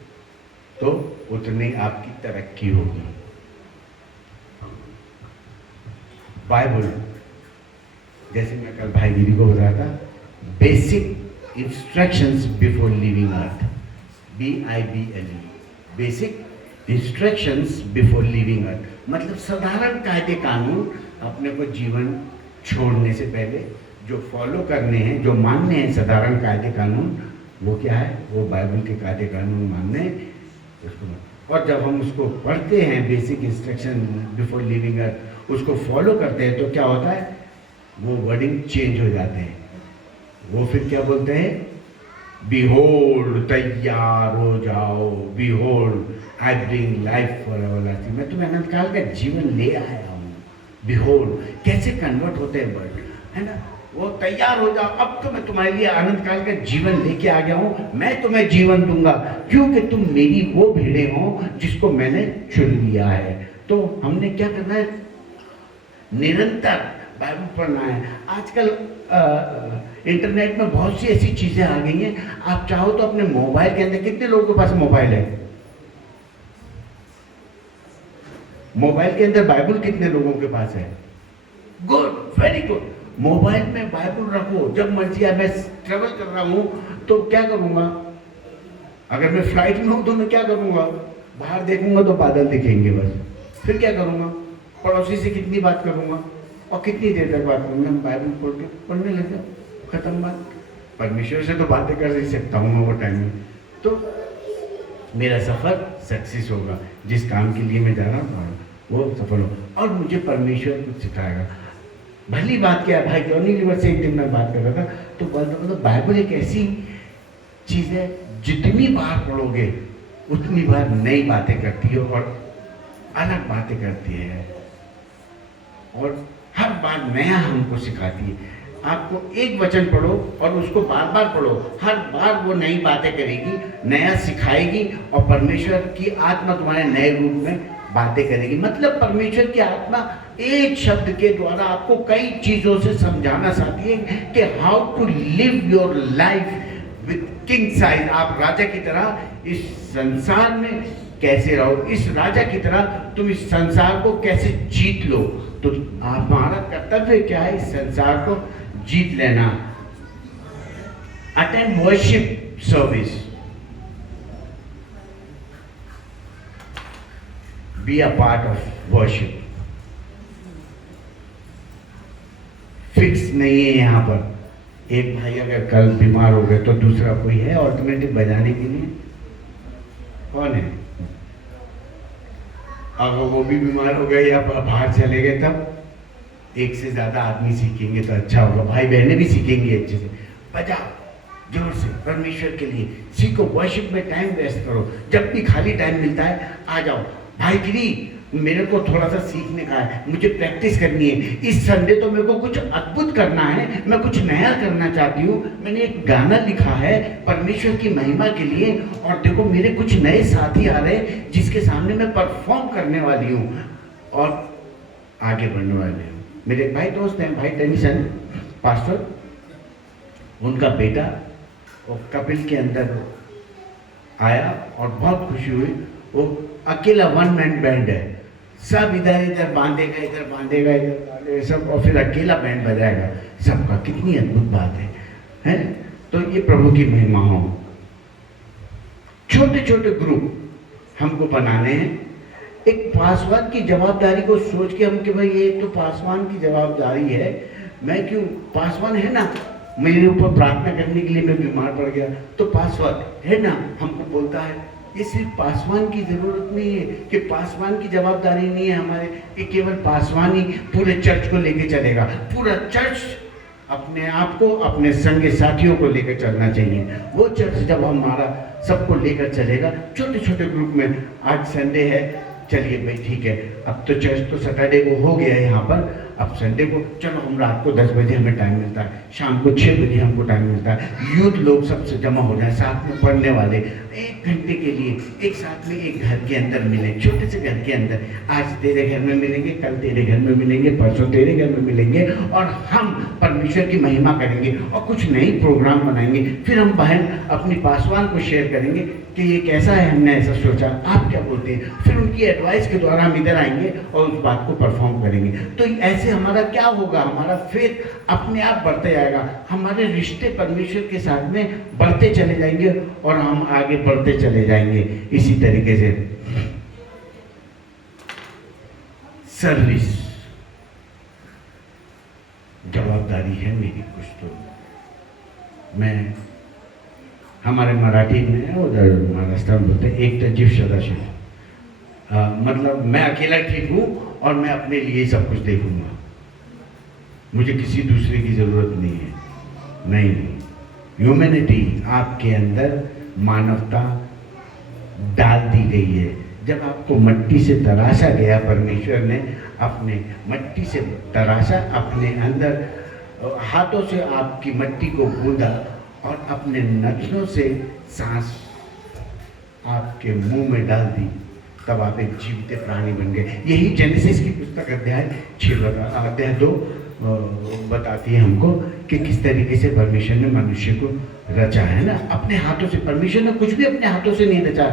तो उतनी आपकी तरक्की होगी। बाइबल, जैसे मैं कल भाई गिरी को बताया था, basic instructions before living earth, BIBLE, basic instructions before living earth, मतलब साधारण कायदे कानून अपने को जीवन छोड़ने से पहले जो फॉलो करने हैं, जो मानने हैं साधारण कायदे कानून, वो क्या है, वो बाइबल के कायदे कानून मानने उसको। और जब हम उसको पढ़ते हैं, बेसिक इंस्ट्रक्शन बिफोर लिविंग अर्थ, उसको फॉलो करते हैं, तो क्या होता है, वो वर्डिंग चेंज हो जाते हैं। वो फिर क्या बोलते हैं, बिहोल्ड, तैयार हो जाओ, behold I bring life for everlasting, मैं तुम्हें अनंत काल का जीवन ले आया हूँ। बिहोल्ड कैसे कन्वर्ट होते हैं वर्ड, है ना, वो तैयार हो जाओ, अब तो मैं तुम्हारे लिए अनंत काल का जीवन लेके आ गया हूँ, मैं तुम्हें जीवन दूंगा, क्योंकि तुम मेरी वो भेड़े हो जिसको मैंने चुन लिया है। तो हमने क्या करना है, निरंतर बाइबल पढ़ना है। आजकल इंटरनेट में बहुत सी ऐसी चीजें आ गई हैं, आप चाहो तो अपने मोबाइल के अंदर, कितने लोगों के पास मोबाइल है, मोबाइल के अंदर बाइबल कितने लोगों के पास है, गुड, वेरी गुड। मोबाइल में बाइबल रखो, जब मर्जी आए। मैं ट्रेवल कर रहा हूं तो क्या करूंगा, अगर मैं फ्लाइट में हूं तो मैं क्या करूंगा, बाहर देखूंगा तो बादल दिखेंगे बस, फिर क्या करूंगा, पड़ोसी से कितनी बात करूंगा और कितनी देर तक बात करूंगा, बाइबल खोल के पढ़ने लग जाओ, खत्म बात। परमेश्वर से तो बातें कर नहीं सकता हूँ मैं वो टाइम में, तो मेरा सफर सक्सेस होगा, जिस काम के लिए मैं जा रहा हूँ वो सफल हो, और मुझे परमेश्वर कुछ सिखाएगा। भली बात क्या है, भाई जॉनी लीवर से एक दिन मैं बात कर रहा था, तो बोलता मतलब बाइबल एक ऐसी चीज है, जितनी बार पढ़ोगे उतनी बार नई बातें करती है और अलग बातें करती है, और हर बार नया हमको सिखाती है। आपको एक वचन पढ़ो और उसको बार बार पढ़ो, हर बार वो नई बातें करेगी, नया सिखाएगी, और परमेश्वर की आत्मा तुम्हारे नए रूप में बातें करेगी। मतलब परमेश्वर की आत्मा एक शब्द के द्वारा आपको कई चीजों से समझाना चाहती है कि how to live your life with king size. आप राजा की तरह इस संसार में कैसे रहो, इस राजा की तरह तुम इस संसार को कैसे जीत लो। तो हमारा कर्तव्य क्या है, इस संसार को जीत लेना। Attend worship service, be a part of worship. Fix नहीं है यहाँ पर, एक भाई अगर कल बीमार हो गए तो दूसरा कोई है ऑल्टरनेटिव बजाने के लिए, कौन है? अगर वो भी बीमार हो गए या बाहर चले गए तब एक से ज्यादा आदमी सीखेंगे तो अच्छा होगा, भाई बहनें भी सीखेंगी अच्छे से। बजाओ जोर से परमेश्वर के लिए, सीखो, वर्शिप में टाइम वेस्ट करो, जब भी खाली टाइम मिलता है आ जाओ। भाई गिरी मेरे को थोड़ा सा सीखने का है, मुझे प्रैक्टिस करनी है, इस संडे तो मेरे को कुछ अद्भुत करना है, मैं कुछ नया करना चाहती हूँ, मैंने एक गाना लिखा है परमेश्वर की महिमा के लिए, और देखो मेरे कुछ नए साथी आ रहे हैं जिसके सामने मैं परफॉर्म करने वाली हूँ और आगे बढ़ने वाले हूँ। मेरे एक भाई दोस्त हैं, भाई टेनिसन पास्टर, उनका बेटा वो कपिल के अंदर आया और बहुत खुशी हुई। वो अकेला वन मैन बैंड है, सब इधर इधर बांधेगा, इधर बांधेगा, इधर बांधेगा सब, और फिर अकेला बैंड बजाएगा सबका। कितनी अद्भुत बात है? तो ये प्रभु की महिमा हो। छोटे छोटे ग्रुप हमको बनाने हैं। एक पासवान की जवाबदारी को सोच के हम कि भाई ये तो पासवान की जवाबदारी है, मैं क्यों, पासवान है ना, मेरे ऊपर प्रार्थना करने के लिए मैं बीमार पड़ गया तो पासवान है ना हमको बोलता है। ये सिर्फ पासवान की जरूरत नहीं है कि पासवान की जवाबदारी नहीं है हमारे कि केवल पासवान ही पूरे चर्च को लेके चलेगा। पूरा चर्च अपने आप को, अपने संगी साथियों को लेकर चलना चाहिए। वो चर्च जब हमारा सबको लेकर चलेगा, छोटे छोटे ग्रुप में, आज संडे है, चलिए भाई ठीक है, अब तो चर्च तो सैटरडे को हो गया है यहाँ पर, अब संडे को चलो हम रात को 10 बजे हमें टाइम मिलता है, शाम को 6 बजे हमको टाइम मिलता है, यूथ लोग सबसे जमा हो जाए, साथ में पढ़ने वाले 1 घंटे के लिए एक साथ में एक घर के अंदर मिले, छोटे से घर के अंदर। आज तेरे घर में मिलेंगे, कल तेरे घर में मिलेंगे, परसों तेरे घर में मिलेंगे और हम परमेश्वर की महिमा करेंगे और कुछ नई प्रोग्राम बनाएंगे। फिर हम बहन अपनी पासवान को शेयर करेंगे कि ये कैसा है, हमने ऐसा सोचा, आप क्या बोलते हैं। फिर उनकी एडवाइस के द्वारा हम इधर आएंगे और उस बात को परफॉर्म करेंगे। तो ऐसे हमारा क्या होगा, हमारा फेथ अपने आप बढ़ते जाएगा, हमारे रिश्ते परमेश्वर के साथ में बढ़ते चले जाएंगे और हम आगे बढ़ते चले जाएंगे। इसी तरीके से सर्विस जवाबदारी है मेरी कुछ तो। मैं हमारे मराठी में उधर महाराष्ट्र में बोलते एक तो जीव सदाशिव, मतलब मैं अकेला ठीक हूँ और मैं अपने लिए सब कुछ देखूंगा, मुझे किसी दूसरे की जरूरत नहीं है। नहीं, ह्यूमैनिटी आपके अंदर मानवता डाल दी गई है। जब आपको मट्टी से तराशा गया, परमेश्वर ने अपने मट्टी से तराशा, अपने अंदर हाथों से आपकी मट्टी को गूंदा और अपने नथनों से सांस आपके मुंह में डाल दी, तब आप एक जीवते प्राणी बन गए। यही जेनेसिस की पुस्तक अध्याय 2 बताती है हमको कि किस तरीके से परमेश्वर ने मनुष्य को रचा है ना, अपने हाथों से। परमेश्वर ने कुछ भी अपने हाथों से नहीं रचा,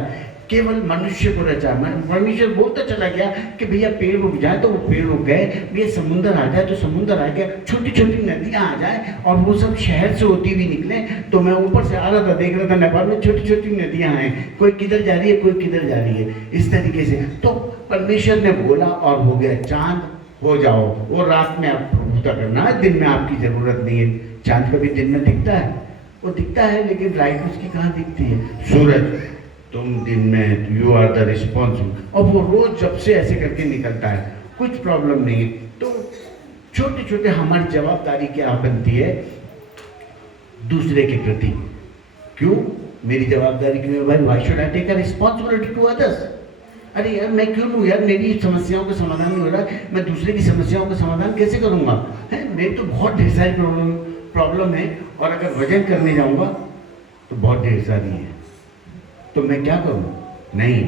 केवल मनुष्य को रचा। परमेश्वर बोलता चला गया कि भैया पेड़ उग जाए तो वो पेड़ उग गए, भैया समुंदर आ जाए तो समुंदर आ गया, छोटी छोटी नदियां आ जाए और वो सब शहर से होती हुई निकले। तो मैं ऊपर से आ रहा था, देख रहा था नेपाल में छोटी छोटी नदियां हैं, कोई किधर जा रही है, कोई किधर जा रही है, इस तरीके से। तो परमेश्वर ने बोला और हो गया, चांद हो जाओ। वो रात में आप प्रभुता करना, दिन में आपकी जरूरत नहीं है। चांद कभी दिन में दिखता है, वो दिखता है लेकिन लाइट उसकी कहाँ दिखती है। सूरज, तुम दिन में यू आर द रिस्पॉन्सिबल, और वो रोज जब से ऐसे करके निकलता है, कुछ प्रॉब्लम नहीं है। तो छोटे छोटे हमारी जवाबदारी क्या बनती है दूसरे के प्रति। क्यों मेरी जवाबदारी क्यों है भाई? Why should I take a responsibility to others? अरे यार मैं क्यों लूँ यार, मेरी समस्याओं का समाधान नहीं हो रहा, मैं दूसरे की समस्याओं का समाधान कैसे करूँगा? है, मेरी तो बहुत ढेर सारी प्रॉब्लम है और अगर वजन करने जाऊँगा तो बहुत ढेर सारी है। तो मैं क्या करूँ? नहीं,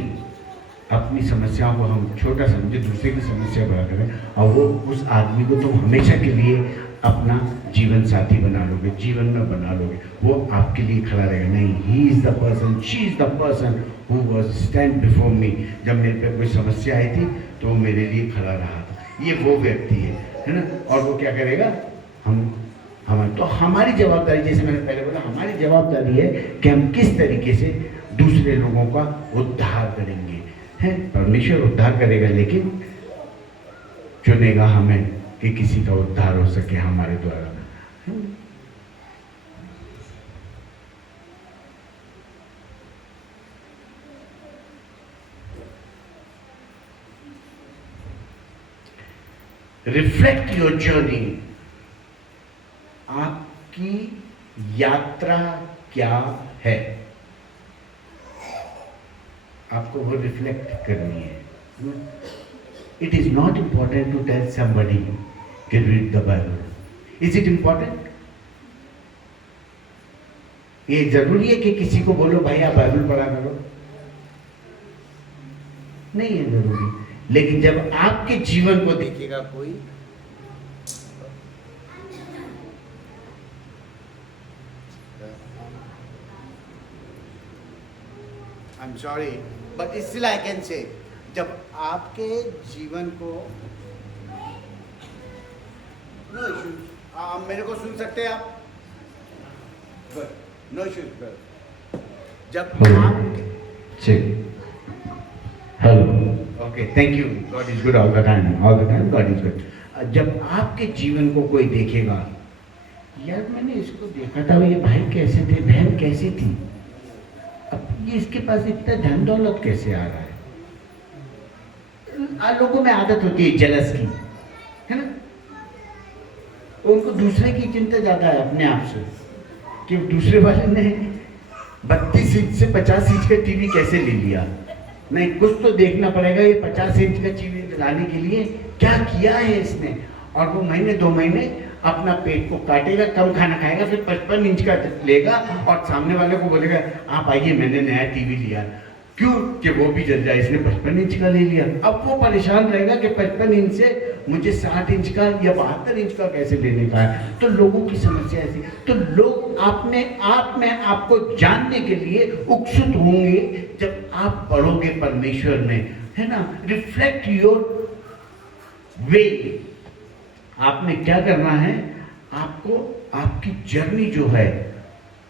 अपनी समस्याओं को हम छोटा समझे, दूसरे की समस्या बड़ा करें और वो उस आदमी को तुम हमेशा के लिए अपना जीवन साथी बना लोगे, जीवन में बना लोगे, वो आपके लिए खड़ा रहेगा। नहीं, he is the person, she is the person who was stand before me. जब मेरे पे कोई समस्या आई थी तो वो मेरे लिए खड़ा रहा था। ये वो व्यक्ति है ना। और वो क्या करेगा? तो हमारी जवाबदारी, जैसे मैंने पहले बोला, हमारी जवाबदारी है कि हम किस तरीके से दूसरे लोगों का उद्धार करेंगे। है, परमेश्वर उद्धार करेगा लेकिन चुनेगा हमें कि किसी का उद्धार हो सके हमारे द्वारा। Reflect your journey. आपकी यात्रा क्या है, आपको वो रिफ्लेक्ट करनी है। It is not important to tell somebody to read the Bible. Is it important? ये जरूरी है कि किसी को बोलो भाई आप बाइबल पढ़ा करो? नहीं है जरूरी। लेकिन जब आपके जीवन को देखेगा कोई, I'm sorry, but still I can say, जब आपके जीवन को नो इश्यूज, मेरे को सुन सकते हैं आप? Good, no issues. जब आप check, hello, okay, thank you, God is good all the time, God is good. जब आपके जीवन को कोई देखेगा, यार मैंने इसको देखा था, ये भाई कैसे थे, बहन कैसी थी, अब ये इसके पास इतना धन दौलत कैसे आ रहा है। लोगों में आदत होती है जलस की, है ना, उनको दूसरे की चिंता ज्यादा है अपने आप से, कि दूसरे वाले ने 32 इंच से 50 इंच का टीवी कैसे ले लिया। नहीं, कुछ तो देखना पड़ेगा, ये 50 इंच का टीवी लाने के लिए क्या किया है इसने। और वो महीने 2 महीने अपना पेट को काटेगा, कम खाना खाएगा, फिर 55 इंच का लेगा और सामने वाले को बोलेगा आप आइए मैंने नया टीवी लिया। क्यों? कि वो भी जल जाए, इसने 55 इंच का ले लिया। अब वो परेशान रहेगा कि 55 इंच से मुझे 60 इंच का या 72 इंच का कैसे लेने का है। तो लोगों की समस्या ऐसी, तो लोग अपने आप में आपको जानने के लिए उत्सुक होंगे जब आप पढ़ोगे परमेश्वर में, है ना। Reflect your way. आपने क्या करना है, आपको आपकी जर्नी जो है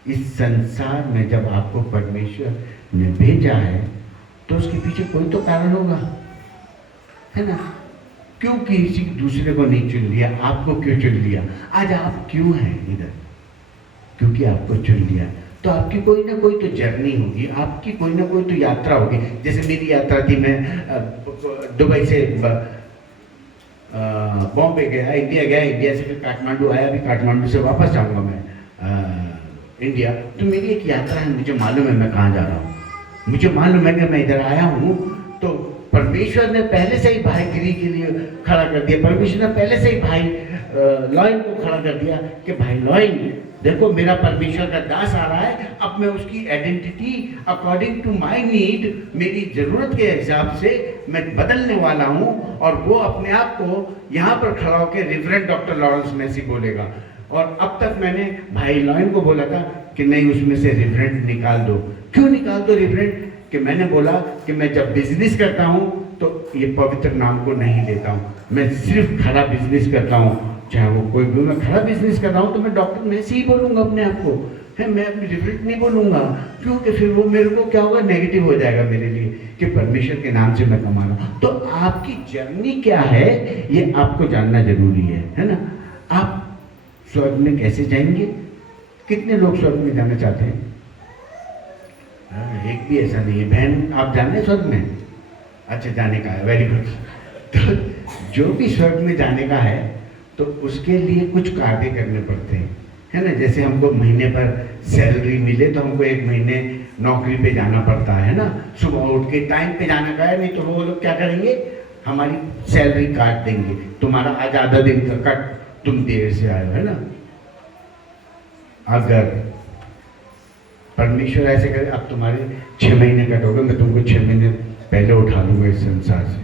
इस संसार में, जब आपको परमेश्वर ने भेजा है तो उसके पीछे कोई तो कारण होगा, है ना। क्यों किसी दूसरे को नहीं चुन लिया, आपको क्यों चुन लिया? आज आप क्यों हैं इधर? क्योंकि आपको चुन लिया। तो आपकी कोई ना कोई तो जर्नी होगी, आपकी कोई ना कोई तो यात्रा होगी। जैसे मेरी यात्रा थी, मैं दुबई से बॉम्बे गया, इंडिया गया, इंडिया से फिर काठमांडू आया, अभी काठमांडू से वापस जाऊंगा मैं इंडिया। तो मेरी एक यात्रा है, मुझे मालूम है मैं कहाँ जा रहा हूँ, मुझे मालूम है कि मैं इधर आया हूँ। तो परमेश्वर ने पहले से ही भाई गिरी के लिए खड़ा कर दिया, परमेश्वर ने पहले से ही भाई लॉयन को खड़ा कर दिया कि भाई लॉयन देखो, मेरा परमेश्वर का दास आ रहा है, अब मैं उसकी identity according to my need, मेरी ज़रूरत के हिसाब से मैं बदलने वाला हूँ। और वो अपने आप को यहाँ पर खड़ा होकर रिवरेंड डॉक्टर लॉरेंस मेसी बोलेगा। और अब तक मैंने भाई लॉयन को बोला था कि नहीं, उसमें से रिवरेंड निकाल दो। क्यों निकाल दो रिवरेंड? कि मैंने बोला कि मैं जब बिजनेस करता हूँ तो ये पवित्र नाम को नहीं लेता हूँ, मैं सिर्फ खरा बिजनेस करता हूँ। चाहे वो कोई भी, मैं खरा बिजनेस कर रहा हूँ तो मैं डॉक्टर मेसी ही बोलूँगा अपने आप को, है, मैं अपनी रिवरेंड नहीं बोलूँगा। क्योंकि फिर वो मेरे को क्या होगा, नेगेटिव हो जाएगा मेरे लिए कि परमेश्वर के नाम से मैं कमा रहा हूँ। तो आपकी जर्नी क्या है ये आपको जानना जरूरी है ना। आप स्वर्ग में कैसे जाएंगे? कितने लोग स्वर्ग में जाना चाहते हैं? एक भी ऐसा नहीं है। बहन, आप जाने स्वर्ग में? अच्छा, जाने का है, वेरी गुड। तो जो भी स्वर्ग में जाने का है तो उसके लिए कुछ कार्य करने पड़ते हैं, है ना। जैसे हमको महीने पर सैलरी मिले तो हमको 1 महीने नौकरी पे जाना पड़ता है ना, सुबह उठ के टाइम पे जाना का है, नहीं तो वो लोग क्या करेंगे, हमारी सैलरी काट देंगे, तुम्हारा आज आधा दिन का कट, तुम देर से आए हो, है ना। अगर परमेश्वर ऐसे करे, अब तुम्हारे 6 महीने कटोगे, मैं तुमको 6 महीने पहले उठा लूंगा इस संसार से,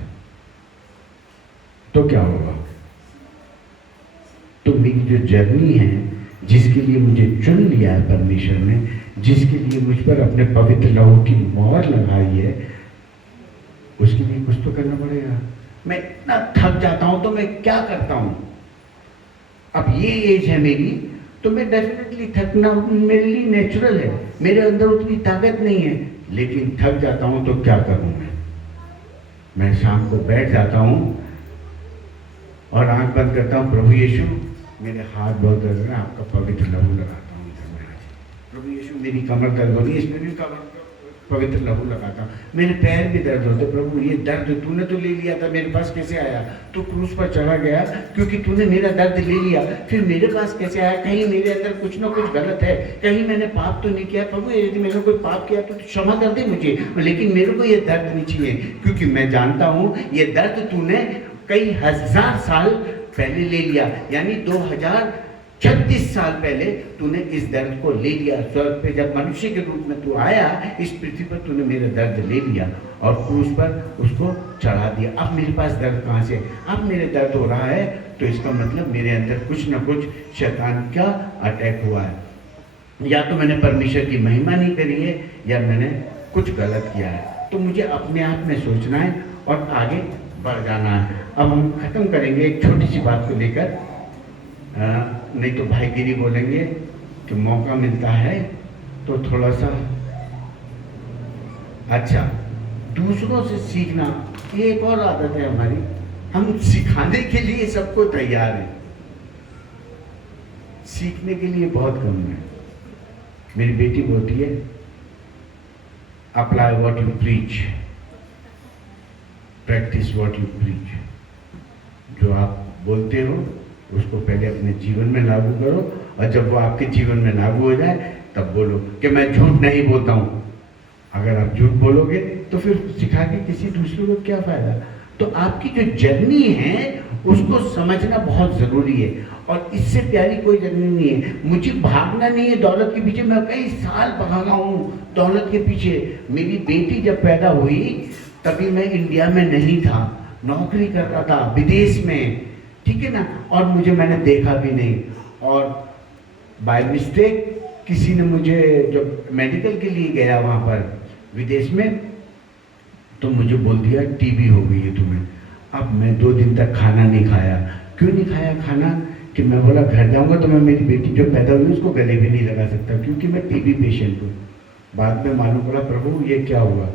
तो क्या होगा? तो मेरी जो जर्नी है, जिसके लिए मुझे चुन लिया है परमेश्वर ने, जिसके लिए मुझ पर अपने पवित्र लहू की मोहर लगाई है, उसके लिए कुछ तो करना पड़ेगा। मैं इतना थक जाता हूं तो मैं क्या करता हूं? अब ये एज है मेरी, तो मैं डेफिनेटली थकना मेरे लिए नेचुरल है, मेरे अंदर उतनी ताकत नहीं है, लेकिन थक जाता हूं तो क्या करूं मैं शाम को बैठ जाता हूं और आंख बंद करता हूं, प्रभु यीशु मेरे हाथ बहुत दर्द है, आपका पवित्र लहू लगाता हूँ इधर में। प्रभु यीशु मेरी कमर दर्द हो रही है, इसमें भी पवित्र लहू लगाता हूँ। मेरे पैर भी दर्द होते, प्रभु ये दर्द तूने तो ले लिया था, मेरे पास कैसे आया? तू क्रूस पर चढ़ा गया क्योंकि तूने मेरा दर्द ले लिया, फिर मेरे पास कैसे आया? कहीं मेरे अंदर कुछ ना कुछ गलत है, कहीं मैंने पाप तो नहीं किया। प्रभु यदि मैंने कोई पाप किया तो क्षमा कर दे मुझे, लेकिन मेरे को ये दर्द नहीं चाहिए, क्योंकि मैं जानता हूँ ये दर्द तूने कई हजार साल पहले ले लिया, यानी 2036 साल पहले तूने इस दर्द को ले लिया। स्वर्ग पे जब मनुष्य के रूप में तू आया, इस पृथ्वी पर तूने मेरा दर्द ले लिया और क्रूस पर उसको चढ़ा दिया। अब मेरे पास दर्द कहाँ से? अब मेरे दर्द हो रहा है तो इसका मतलब मेरे अंदर कुछ ना कुछ शैतान का अटैक हुआ है, या तो मैंने परमेश्वर की महिमा नहीं करी है या मैंने कुछ गलत किया है। तो मुझे अपने आप में सोचना है और आगे बढ़ जाना है। अब हम खत्म करेंगे एक छोटी सी बात को लेकर, नहीं तो भाईगिरी बोलेंगे कि मौका मिलता है तो थोड़ा सा अच्छा दूसरों से सीखना, ये एक और आदत है हमारी हम सिखाने के लिए सबको तैयार हैं, सीखने के लिए बहुत कम है। मेरी बेटी बोलती है apply what you preach, practice what you preach. जो आप बोलते हो उसको पहले अपने जीवन में लागू करो, और जब वो आपके जीवन में लागू हो जाए तब बोलो कि मैं झूठ नहीं बोलता हूँ। अगर आप झूठ बोलोगे तो फिर सिखा के किसी दूसरे को क्या फायदा। तो आपकी जो जर्नी है उसको समझना बहुत ज़रूरी है, और इससे प्यारी कोई जर्नी नहीं है। मुझे भागना नहीं है दौलत के पीछे, मैं कई साल भागा हूँ दौलत के पीछे। मेरी बेटी जब पैदा हुई तभी मैं इंडिया में नहीं था, नौकरी कर रहा था विदेश में, ठीक है ना, और मैंने देखा भी नहीं। और बाय मिस्टेक किसी ने मुझे, जब मेडिकल के लिए गया वहाँ पर विदेश में, तो मुझे बोल दिया टीबी हो गई है तुम्हें। अब मैं 2 दिन तक खाना नहीं खाया। क्यों नहीं खाया खाना? कि मैं बोला घर जाऊंगा तो मैं मेरी बेटी जो पैदा हुई उसको गले भी नहीं लगा सकता, क्योंकि मैं टीबी पेशेंट हूँ। बाद में मालूम पड़ा प्रभु ये क्या हुआ।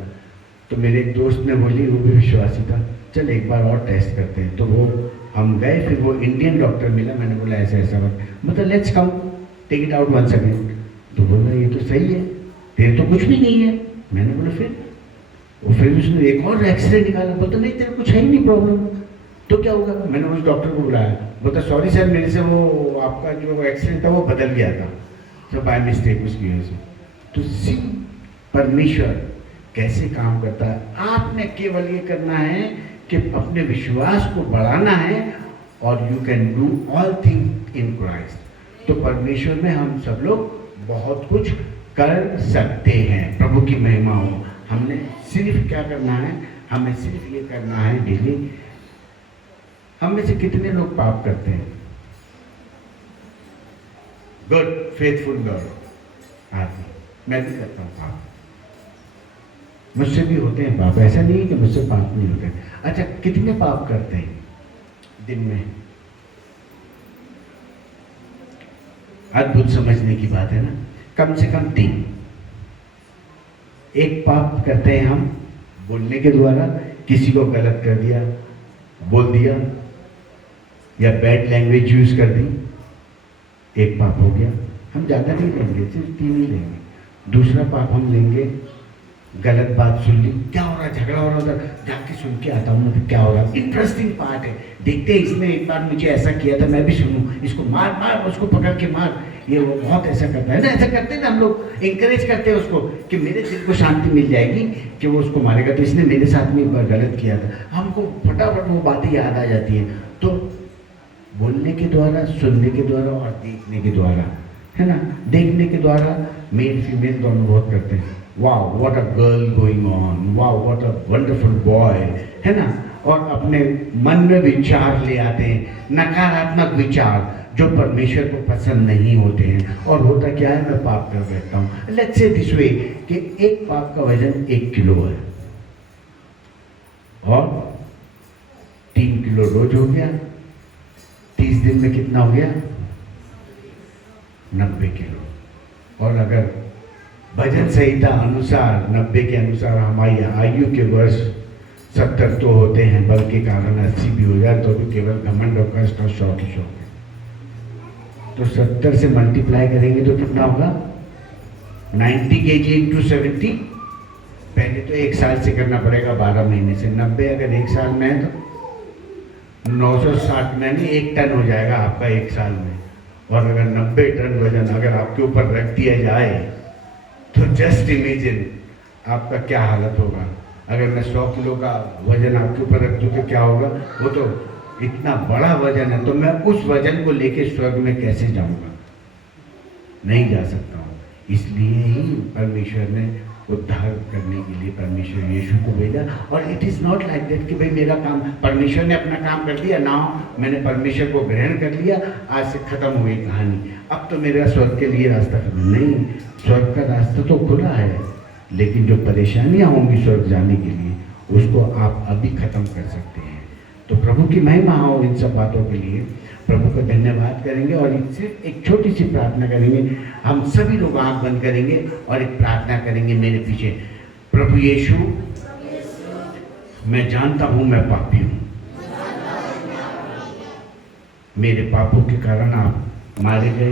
तो मेरे एक दोस्त ने बोली, वो भी विश्वासी था, चल एक बार और टेस्ट करते हैं। तो वो हम गए, फिर वो इंडियन डॉक्टर मिला। मैंने बोला ऐसा ऐसा बात, मतलब let's come take it out 1 second. तो बोला ये तो सही है, तेरे तो कुछ भी नहीं है। मैंने बोला फिर उसने एक और एक्सरे निकाला, बोलता नहीं तेरे कुछ है ही नहीं प्रॉब्लम। तो क्या होगा? मैंने उस डॉक्टर को बुलाया, बोलता सॉरी सर मेरे से वो आपका जो एक्सरे था वो बदल गया था, तो बाय मिस्टेक उसकी वजह से। तो सिर्फ परमेश्वर कैसे काम करता है, आपने केवल ये करना है कि अपने विश्वास को बढ़ाना है, और you can do all thing in Christ. तो परमेश्वर में हम सब लोग बहुत कुछ कर सकते हैं। प्रभु की महिमा हो। हमने सिर्फ क्या करना है, हमें सिर्फ ये करना है डेली। हम में से कितने लोग पाप करते हैं? गुड फेथफुल गर्ल आदमी, मैं भी करता हूँ पाप, मुझसे भी होते हैं पाप, ऐसा नहीं है कि मुझसे पाप नहीं होते। अच्छा कितने पाप करते हैं दिन में? अद्भुत समझने की बात है ना, कम से कम 3। एक पाप करते हैं हम बोलने के द्वारा, किसी को गलत कर दिया, बोल दिया, या बैड लैंग्वेज यूज कर दी, एक पाप हो गया। हम ज़्यादा नहीं लेंगे, सिर्फ 3 ही लेंगे। दूसरा पाप हम लेंगे, गलत बात सुन ली, क्या हो रहा है, झगड़ा हो रहा है, जाके सुन के आता हूँ ना, क्या हो रहा है। इंटरेस्टिंग पार्ट है, देखते हैं इसने एक बार मुझे ऐसा किया था, मैं भी सुनूं, इसको मार मार, उसको पकड़ के मार। ये वो बहुत ऐसा करता है ना, ऐसा करते हैं ना हम लोग, इंकरेज करते हैं उसको कि मेरे दिल को शांति मिल जाएगी कि वो उसको मारेगा, तो इसने मेरे साथ में एक बार गलत किया था। हमको फटाफट वो बातें याद आ जाती हैं। तो बोलने के द्वारा, सुनने के द्वारा और देखने के द्वारा, है ना, देखने के द्वारा मेल फीमेल दोनों बहुत करते हैं। Wow what a girl going on, wow what a wonderful boy, है ना। और अपने मन में विचार ले आते हैं, नकारात्मक विचार जो परमेश्वर को पसंद नहीं होते हैं। और होता क्या है, मैं पाप कर बैठता हूँ। लेट्स से दिस वे कि एक पाप का वजन 1 किलो है, और 3 किलो रोज हो गया, 30 दिन में कितना हो गया? 90 किलो। और अगर भजन संहिता अनुसार 90 के अनुसार हमारी आयु के वर्ष 70 तो होते हैं, बल के कारण 80 भी हो जाए तो भी केवल घमंड और कष्ट और शौक ही शौक है। तो 70 से मल्टीप्लाई करेंगे तो कितना होगा? 90 kg इंटू 70। पहले तो 1 साल से करना पड़ेगा, 12 महीने से। 90 अगर 1 साल में है तो 960 में नहीं 1 टन हो जाएगा आपका 1 साल में। और अगर 90 टन वजन अगर आपके ऊपर रख दिया जाए तो जस्ट इमेजिन आपका क्या हालत होगा। अगर मैं 100 किलो का वजन आपके ऊपर रख दूँ तो क्या होगा? वो तो इतना बड़ा वजन है, तो मैं उस वजन को लेके स्वर्ग में कैसे जाऊंगा? नहीं जा सकता हूँ। इसलिए ही परमेश्वर ने उद्धार करने के लिए परमेश्वर यीशु को भेजा। और it is not like that कि भाई मेरा काम, परमेश्वर ने अपना काम कर दिया ना, मैंने परमेश्वर को ग्रहण कर लिया, आज से खत्म हुई कहानी, अब तो मेरा स्वर्ग के लिए रास्ता खत्म। नहीं, स्वर्ग का रास्ता तो खुला है, लेकिन जो परेशानियाँ होंगी स्वर्ग जाने के लिए उसको आप अभी खत्म कर सकते हैं। तो प्रभु की महिमा हो इन सब बातों के लिए। प्रभु को धन्यवाद करेंगे और सिर्फ एक छोटी सी प्रार्थना करेंगे। हम सभी लोग आंख बंद करेंगे और एक प्रार्थना करेंगे मेरे पीछे। प्रभु यीशु, मैं जानता हूँ मैं पापी हूँ, मेरे पापों के कारण आप मारे गए।